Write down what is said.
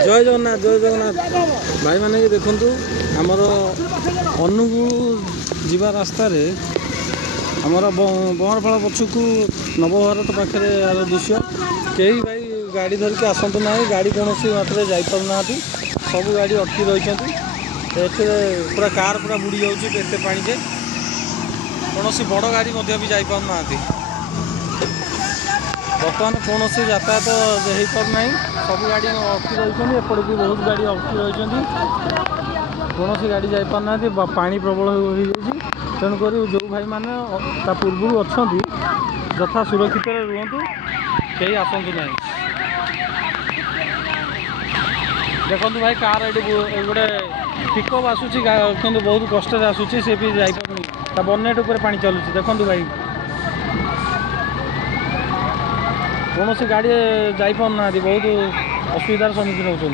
जय जगन्नाथ जय जगन्नाथ भाई मैंने देखु आमर अनुगुल जीवा रास्त आमर बहरफल पछक नवभारत पाखे दृश्य कई भाई गाड़ी धरिकी आसतु ना गाड़ी कौन मात्रा जापना सब गाड़ी अटकी रही पूरा कार पूरा बुड़ी जाते पानी जे कौन बड़ गाड़ी भी जापना बर्तमान कौन यातायात हो पारना सब गाड़ी अटकी रही एपट भी बहुत गाड़ी अटकी रही कौन गाड़ी जापना पानी प्रबल हो तेणुक जो भाई मैंने पूर्व अच्छा यथा सुरक्षित रुहतु कहीं आसतु ना देखो भाई कार ये गोटे पिकअप आसूसी कि बहुत कष्ट आसूसी सी भी जापार बनेट उपर पानी चलुची देखो भाई कौन गाड़ी जापार बहुत असुविधार सम्मुखीन होती।